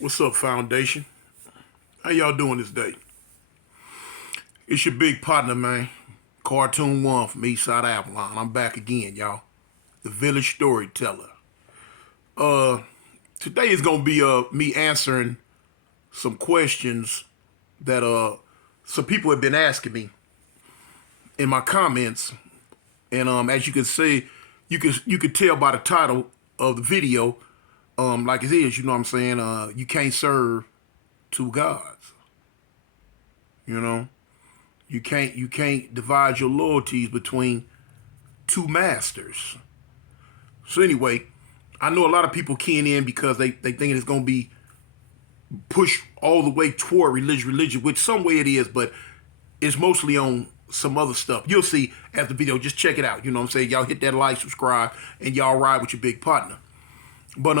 What's up, Foundation? How y'all doing this day? It's your big partner, man. Cartoon One from Eastside Avalon. I'm back again, y'all. The village storyteller. Uh, Today is gonna be me answering some questions that some people have been asking me in my comments, and as you can see, you could tell by the title of the video, like it is. You know what I'm saying? You can't serve two gods. You know, you can't divide your loyalties between two masters. So anyway, I know a lot of people keying in because they think it's gonna be pushed all the way toward religion, which some way it is, but it's mostly on some other stuff. You'll see as the video. Just check it out. You know what I'm saying? Y'all hit that like, subscribe, and y'all ride with your big partner. But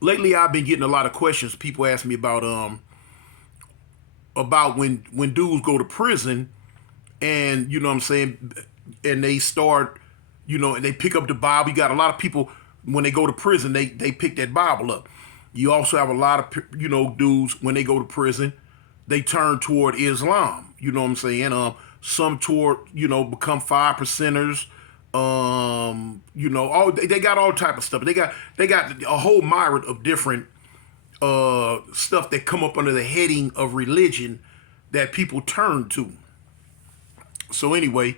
lately I've been getting a lot of questions. People ask me about when dudes go to prison, and you know what I'm saying, and they start, and they pick up the Bible. You got a lot of people when they go to prison, they pick that Bible up. You also have a lot of dudes when they go to prison, they turn toward Islam. You know what I'm saying? Some toward become 5%ers. All they got all type of stuff. They got a whole myriad of different stuff that come up under the heading of religion that people turn to. So anyway,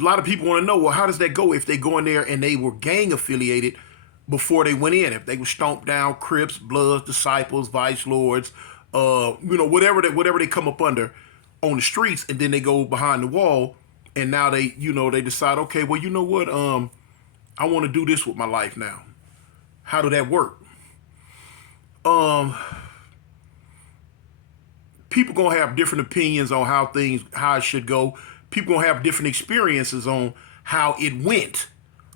a lot of people want to know, well, how does that go if they go in there and they were gang affiliated before they went in? If they were stomped down, Crips, Bloods, Disciples, Vice Lords, whatever they come up under on the streets, and then they go behind the wall, and now they decide, okay, well, you know what, I want to do this with my life now. How did that work? People gonna have different opinions on how it should go. People gonna have different experiences on how it went.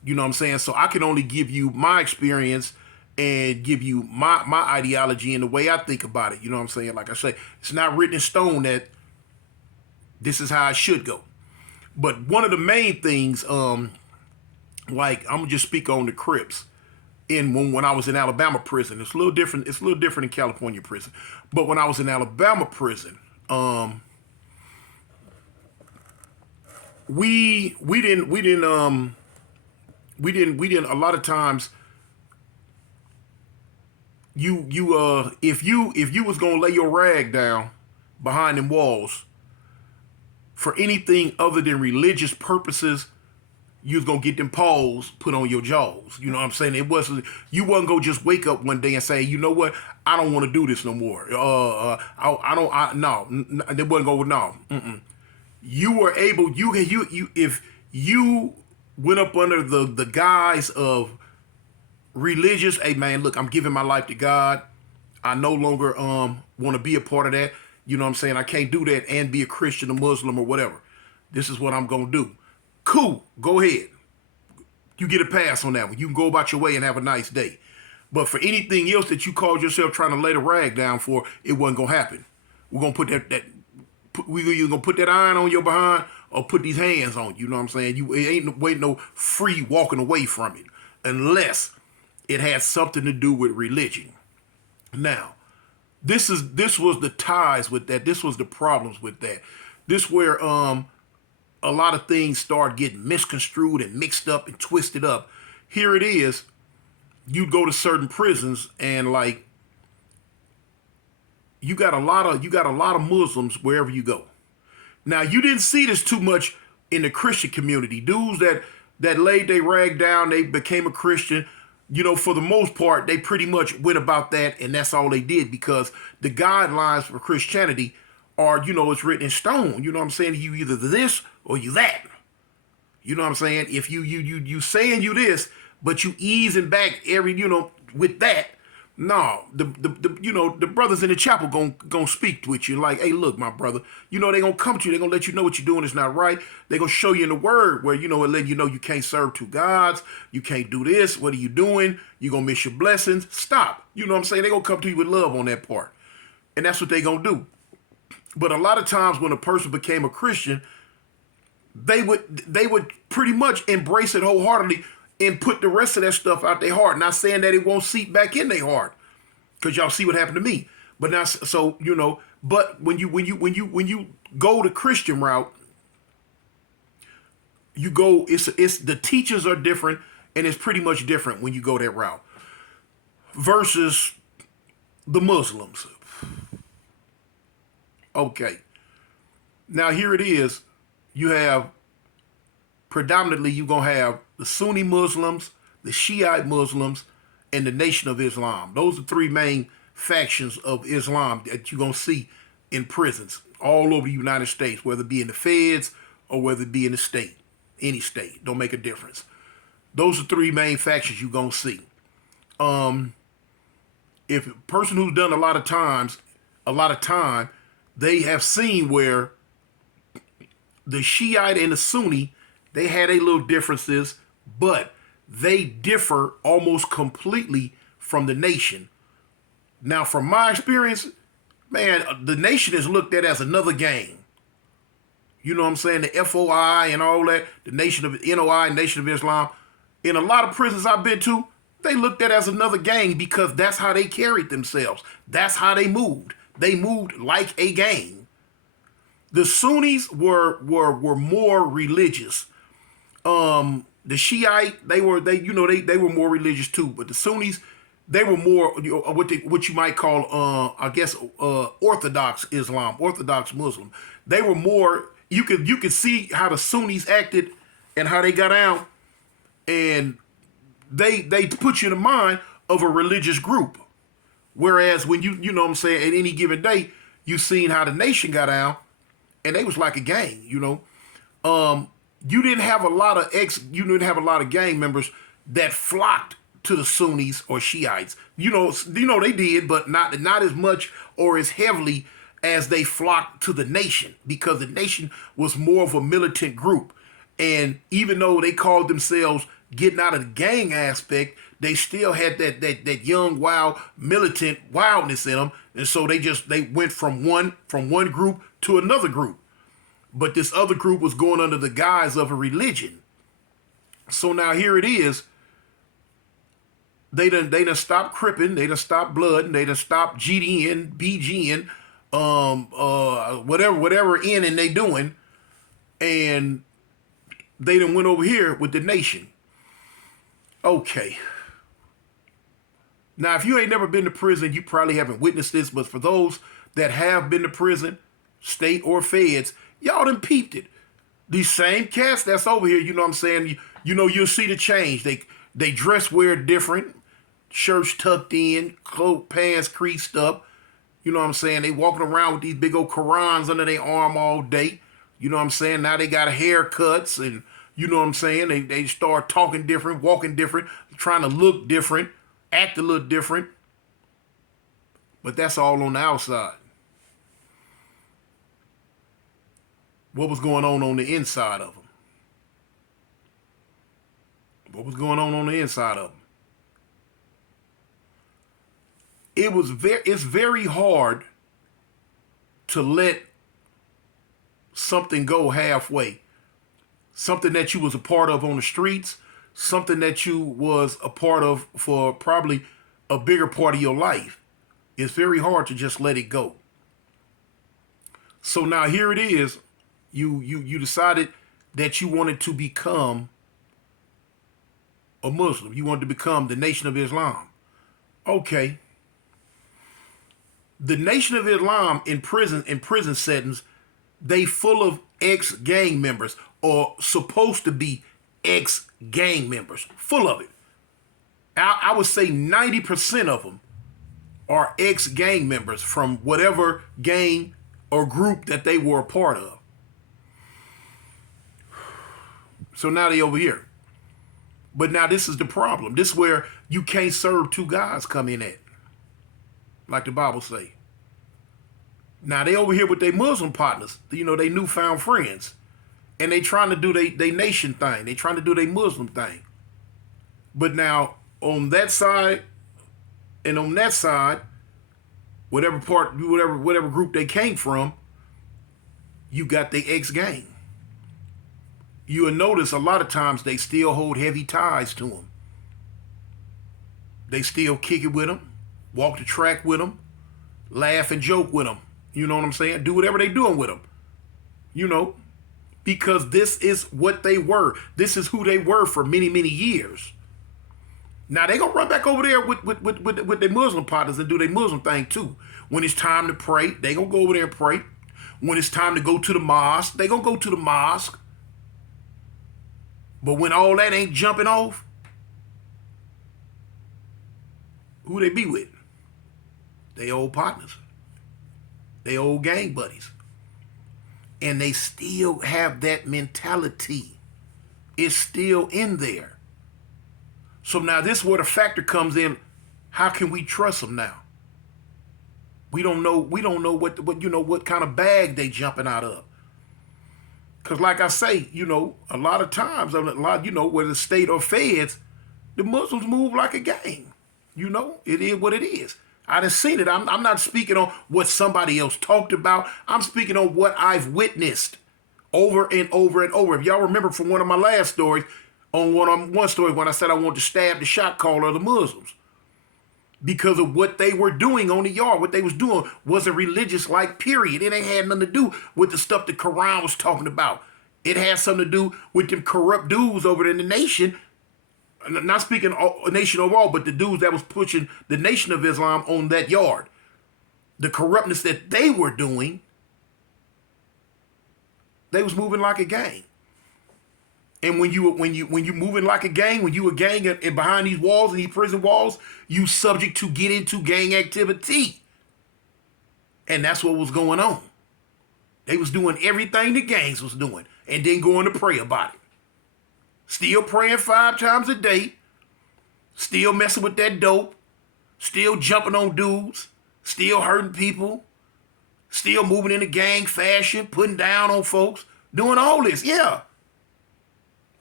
You know what I'm saying? So I can only give you my experience and give you my ideology and the way I think about it. You know what I'm saying? Like I say, it's not written in stone that this is how it should go. But one of the main things, like I'm gonna just speak on the Crips. When I was in Alabama prison, it's a little different. It's a little different in California prison. But when I was in Alabama prison, we didn't a lot of times if you was gonna lay your rag down behind them walls for anything other than religious purposes, you was gonna get them paws put on your jaws. You know what I'm saying? You wasn't gonna just wake up one day and say, you know what, I don't want to do this no more. No, they wasn't go no. You were able. You if you went up under the guise of religious, hey man, look, I'm giving my life to God. I no longer want to be a part of that. You know what I'm saying? I can't do that and be a Christian, a Muslim, or whatever. This is what I'm gonna do. Cool, go ahead. You get a pass on that one. You can go about your way and have a nice day. But for anything else that you called yourself trying to lay the rag down for, it wasn't gonna happen. We're gonna put we either gonna put that iron on your behind or put these hands on you. You know what I'm saying? It ain't no free walking away from it unless it has something to do with religion. Now, this was the ties with that. This was the problems with that. This where a lot of things start getting misconstrued and mixed up and twisted up. Here it is. You go to certain prisons and like you got a lot of Muslims wherever you go. Now you didn't see this too much in the Christian community. Dudes that laid their rag down, they became a Christian. For the most part, they pretty much went about that, and that's all they did because the guidelines for Christianity are, it's written in stone. You know what I'm saying? You either this or you that. You know what I'm saying? If you saying you this, but you easing back every, with that, no, the brothers in the chapel gonna speak with you like, hey, look, my brother, they gonna come to you, they gonna let you know what you're doing is not right. They gonna show you in the word where, it let you know you can't serve two gods, you can't do this, what are you doing? You gonna miss your blessings. Stop. You know what I'm saying? They gonna come to you with love on that part. And that's what they gonna do. But a lot of times when a person became a Christian, they would pretty much embrace it wholeheartedly and put the rest of that stuff out their heart. Not saying that it won't seep back in their heart. because y'all see what happened to me. But now, so but when you go the Christian route, you go. It's the teachers are different, and it's pretty much different when you go that route versus the Muslims. Okay, now here it is. You have predominantly you're gonna have the Sunni Muslims, the Shiite Muslims, and the Nation of Islam. Those are three main factions of Islam that you're gonna see in prisons all over the United States, whether it be in the feds or whether it be in the state, any state, don't make a difference. Those are three main factions you're gonna see. If a person who's done a lot of time, they have seen where the Shiite and the Sunni, they had a little differences, but they differ almost completely from the Nation. Now, from my experience, man, the Nation is looked at as another gang. You know what I'm saying? The FOI and all that, the Nation of NOI, Nation of Islam. In a lot of prisons I've been to, they looked at as another gang because that's how they carried themselves. That's how they moved. They moved like a gang. The Sunnis were more religious. The Shiite, they were more religious too, but the Sunnis, they were more what you might call Orthodox Islam, Orthodox Muslim. They were more. You could see how the Sunnis acted and how they got out, and they put you in the mind of a religious group. Whereas when you know what I'm saying, at any given day, you seen how the Nation got out, and they was like a gang. You didn't have a lot of gang members that flocked to the Sunnis or Shiites. They did, but not as much or as heavily as they flocked to the Nation, because the Nation was more of a militant group. And even though they called themselves getting out of the gang aspect, they still had that young, wild, militant wildness in them. And so they went from one group to another group. But this other group was going under the guise of a religion. So now here it is. They done stopped cripping, they done stopped blood, and they done stopped GDN, BGN, whatever in and they doing, and they done went over here with the Nation. Okay. Now, if you ain't never been to prison, you probably haven't witnessed this, but for those that have been to prison, state or feds, y'all done peeped it. These same cats that's over here, you know what I'm saying? You'll see the change. They dress wear different, shirts tucked in, clothes, pants creased up. You know what I'm saying? They walking around with these big old Qurans under their arm all day. You know what I'm saying? Now they got haircuts and, you know what I'm saying? They start talking different, walking different, trying to look different, act a little different. But that's all on the outside. What was going on the inside of them? What was going on the inside of them? It's very hard to let something go halfway. Something that you was a part of on the streets, something that you was a part of for probably a bigger part of your life. It's very hard to just let it go. So now here it is. You decided that you wanted to become a Muslim. You wanted to become the Nation of Islam. Okay. The Nation of Islam in prison settings, they full of ex-gang members or supposed to be ex-gang members. Full of it. I would say 90% of them are ex-gang members from whatever gang or group that they were a part of. So now they over here. But now this is the problem. This is where you can't serve two gods come in at. Like the Bible say. Now they over here with their Muslim partners, they newfound friends. And they trying to do they nation thing. They trying to do their Muslim thing. But now on that side and on that side, whatever group they came from, you got the ex-gang. You will notice a lot of times they still hold heavy ties to them. They still kick it with them. walk the track with them, laugh and joke with them. You know what I'm saying? Do whatever they doing with them. You know, because this is what they were. This is who they were for many, many years. Now they gonna run back over there with their Muslim partners and do their Muslim thing too. When it's time to pray, they gonna go over there and pray. When it's time to go to the mosque, they gonna go to the mosque. But when all that ain't jumping off, who they be with? They old partners. They old gang buddies. And they still have that mentality. It's still in there. So now this is where the factor comes in. How can we trust them now? We don't know what kind of bag they jumping out of. Because like I say, a lot of times, whether the state or feds, the Muslims move like a gang. It is what it is. I done seen it. I'm not speaking on what somebody else talked about. I'm speaking on what I've witnessed over and over and over. If y'all remember from one of my last stories, on one story when I said I wanted to stab the shot caller of the Muslims because of what they were doing on the yard. What they was doing wasn't religious like, period. It ain't had nothing to do with the stuff the Quran was talking about. It had something to do with them corrupt dudes over in the nation. Not speaking a nation overall, but the dudes that was pushing the Nation of Islam on that yard. The corruptness that they were doing, they was moving like a gang. And when you moving like a gang, when you a gang and behind these walls and these prison walls, you subject to get into gang activity. And that's what was going on. They was doing everything the gangs was doing and then going to pray about it. Still praying 5 times a day. Still messing with that dope. Still jumping on dudes. Still hurting people. Still moving in a gang fashion. Putting down on folks. Doing all this. Yeah.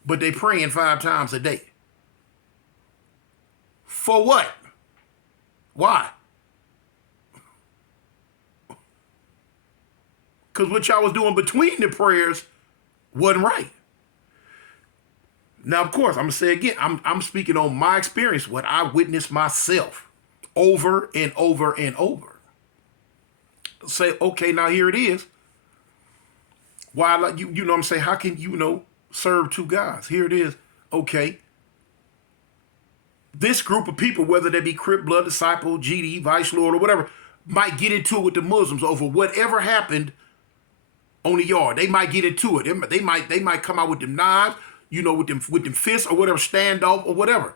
But they praying 5 times a day. For what? Why? Because what y'all was doing between the prayers wasn't right. Now, of course, I'm going to say again, I'm speaking on my experience, what I witnessed myself over and over and over. Say, okay, now here it is. Why, like you know what I'm saying? How can serve 2 gods? Here it is. Okay. This group of people, whether they be Crip, Blood, Disciple, GD, Vice Lord, or whatever, might get into it with the Muslims over whatever happened on the yard. They might get into it. They might come out with them knives, with them fists or whatever, standoff or whatever.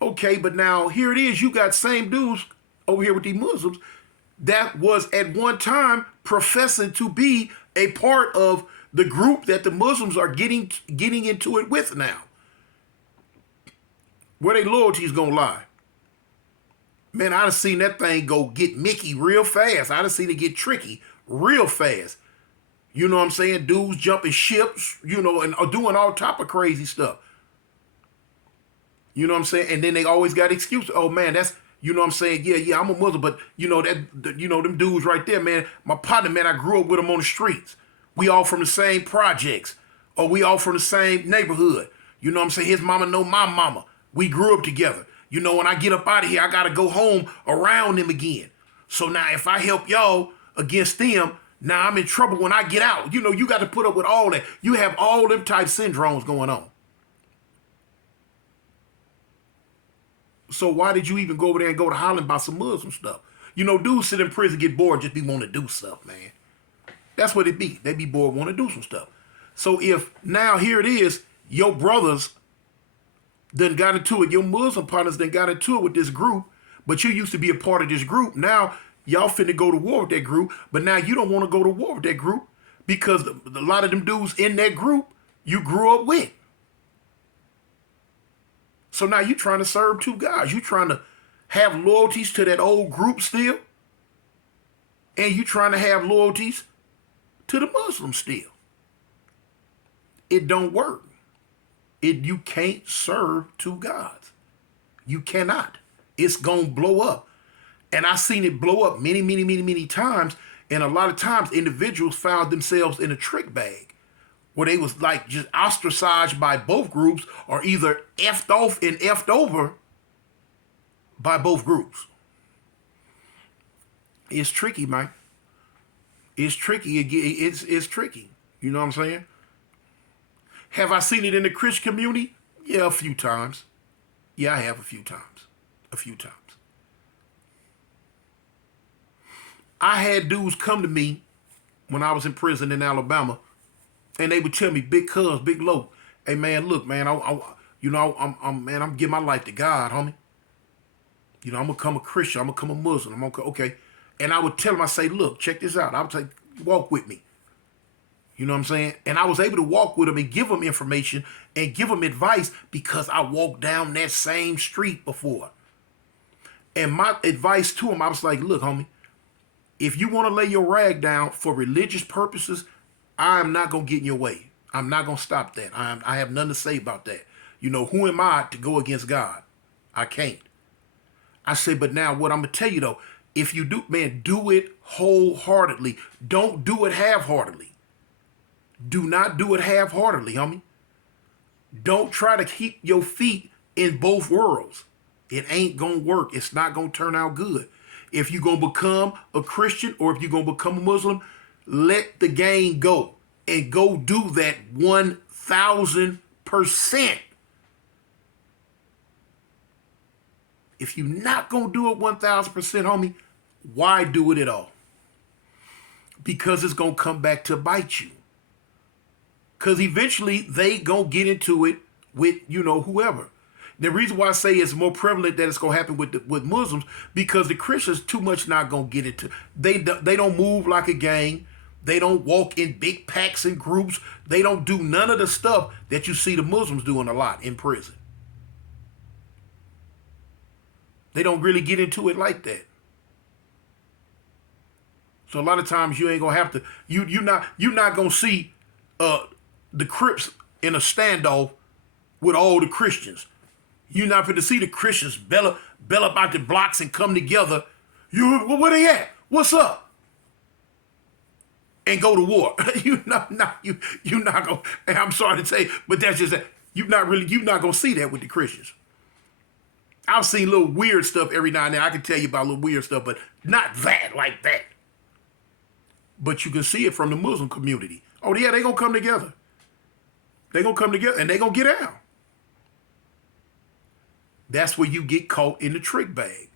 Okay, but now here it is. You got same dudes over here with these Muslims that was at one time professing to be a part of the group that the Muslims are getting into it with now. Where their loyalty's gonna lie. Man, I done seen that thing go get Mickey real fast. I done seen it get tricky real fast. You know what I'm saying? Dudes jumping ships, and are doing all type of crazy stuff. You know what I'm saying? And then they always got excuses. Oh man, that's, you know what I'm saying? Yeah, I'm a Muslim, but them dudes right there, man, my partner, man, I grew up with them on the streets. We all from the same projects, or we all from the same neighborhood. You know what I'm saying? His mama know my mama. We grew up together. When I get up out of here, I got to go home around them again. So now if I help y'all against them, now I'm in trouble when I get out. You got to put up with all that. You have all them type syndromes going on. So why did you even go over there and go to Holland about some Muslim stuff? Dudes sit in prison, get bored, just be wanting to do stuff, man. That's what it be. They be bored, want to do some stuff. So if now here it is, your brothers done got into it, your Muslim partners done got into it with this group, but you used to be a part of this group. Now y'all finna go to war with that group, but now you don't want to go to war with that group because a lot of them dudes in that group you grew up with. So now you trying to serve 2 gods. You trying to have loyalties to that old group still, and you trying to have loyalties to the Muslims still. It don't work. You can't serve 2 gods. You cannot. It's gonna blow up. And I've seen it blow up many, many, many, many times. And a lot of times individuals found themselves in a trick bag where they was like just ostracized by both groups or either effed off and effed over by both groups. It's tricky, man. It's tricky. It's tricky. You know what I'm saying? Have I seen it in the Christian community? Yeah, a few times. Yeah, I have a few times. A few times. I had dudes come to me when I was in prison in Alabama, and they would tell me, "Big Cuz, Big Low, hey man, look, man, I'm giving my life to God, homie. You know, I'm gonna become a Christian. I'm gonna become a Muslim. I'm gonna okay." And I would tell them, I say, "Look, check this out. I would say, walk with me." You know what I'm saying? And I was able to walk with them and give them information and give them advice because I walked down that same street before. And my advice to them, I was like, "Look, homie, if you want to lay your rag down for religious purposes, I'm not going to get in your way. I'm not going to stop that. I have nothing to say about that. You know, who am I to go against God? I can't." I say, but now what I'm going to tell you though, if you do, man, do it wholeheartedly. Don't do it half-heartedly. Do not do it half-heartedly, homie. Don't try to keep your feet in both worlds. It ain't going to work. It's not going to turn out good. If you're going to become a Christian or if you're going to become a Muslim, let the game go and go do that 1,000%. If you're not going to do it 1,000%, homie, why do it at all? Because it's going to come back to bite you. Because eventually they going to get into it with, you know, whoever. The reason why I say it's more prevalent that it's going to happen with Muslims, because the Christians too much not going to get into. They don't move like a gang. They don't walk in big packs and groups. They don't do none of the stuff that you see the Muslims doing a lot in prison. They don't really get into it like that. So a lot of times you ain't gonna have to. You're not gonna see the Crips in a standoff with all the Christians. You're not going to see the Christians bell up out the blocks and come together. Where they at? What's up? And go to war. You're not gonna. And I'm sorry to say, but that's just that. You're not gonna see that with the Christians. I've seen little weird stuff every now and then. I can tell you about little weird stuff, but not that like that. But you can see it from the Muslim community. Oh yeah, they gonna come together. They gonna come together and they gonna get out. That's where you get caught in the trick bag.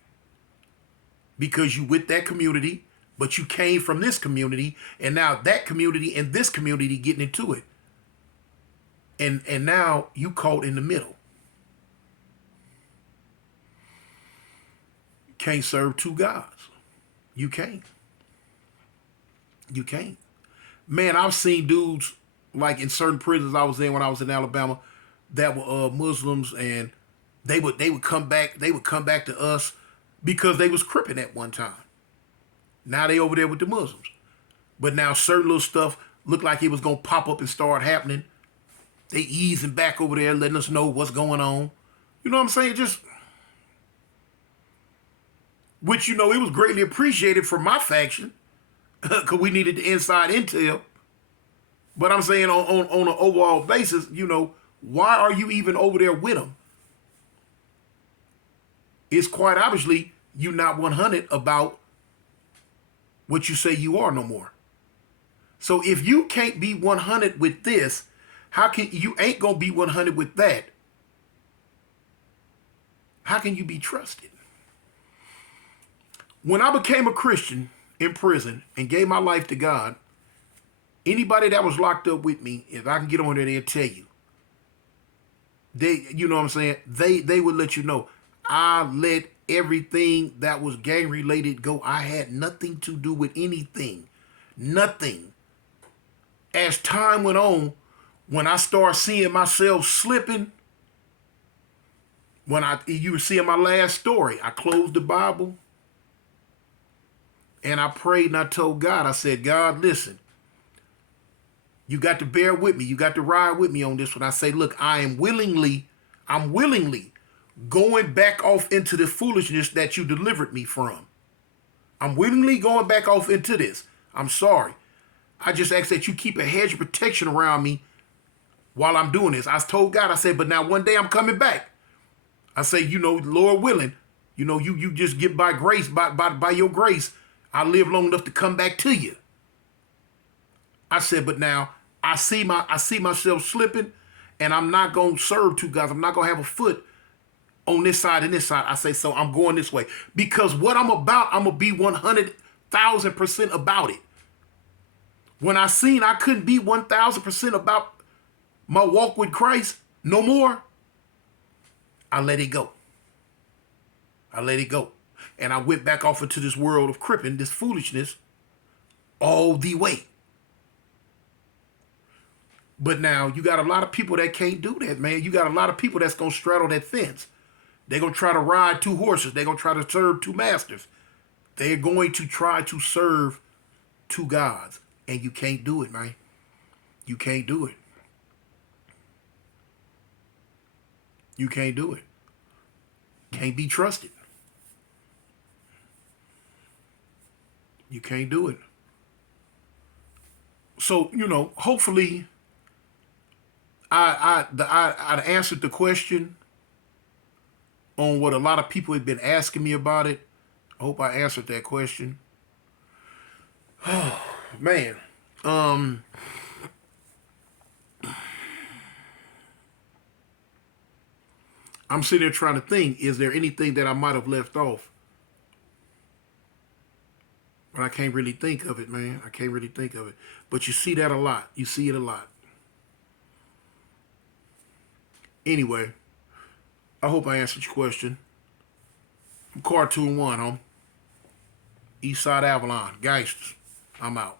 Because you with that community, but you came from this community, and now that community and this community getting into it. And now you caught in the middle. You can't serve two gods. You can't. You can't. Man, I've seen dudes like in certain prisons I was in when I was in Alabama that were Muslims, and they would come back. They would come back to us because they was cripping at one time. Now they over there with the Muslims, but now certain little stuff looked like it was gonna pop up and start happening. They easing back over there, letting us know what's going on. You know what I'm saying? Just, which, you know, it was greatly appreciated from my faction because we needed the inside intel. But I'm saying on an overall basis, you know, why are you even over there with them? It's quite obviously you not 100 about what you say you are no more. So if you can't be 100 with this, how can you ain't gonna be 100 with that? How can you be trusted? When I became a Christian in prison and gave my life to God, anybody that was locked up with me, if I can get on there, they'll tell you. You know what I'm saying? They would let you know. I let everything that was gang related go. I had nothing to do with anything. Nothing. As time went on, when I started seeing myself slipping, you were seeing my last story, I closed the Bible and I prayed and I told God, I said, God, listen, you got to bear with me. You got to ride with me on this one. I say, look, I'm willingly going back off into the foolishness that you delivered me from. I'm willingly going back off into this. I'm sorry. I just ask that you keep a hedge of protection around me while I'm doing this. I told God, I said, but now one day I'm coming back. I say, you know, Lord willing, you know, you just get by grace, by your grace, I live long enough to come back to you. I said, but now I see myself slipping, and I'm not gonna serve two gods. I'm not gonna have a foot on this side and this side. I say, so I'm going this way. Because what I'm about, I'm gonna be 100,000% about it. When I seen I couldn't be 1,000% about my walk with Christ no more, I let it go. I let it go. And I went back off into this world of cripping, this foolishness, all the way. But now you got a lot of people that can't do that, man. You got a lot of people that's going to straddle that fence. They're going to try to ride two horses. They're going to try to serve two masters. They're going to try to serve two gods. And you can't do it, man. You can't do it. You can't do it. Can't be trusted. You can't do it. So, hopefully I answered the question on what a lot of people have been asking me about it. I hope I answered that question. Oh, man. I'm sitting there trying to think, is there anything that I might have left off? But I can't really think of it, man. I can't really think of it. But you see that a lot. You see it a lot. Anyway, I hope I answered your question. I'm Cartoon One, Eastside Avalon. Geisters. I'm out.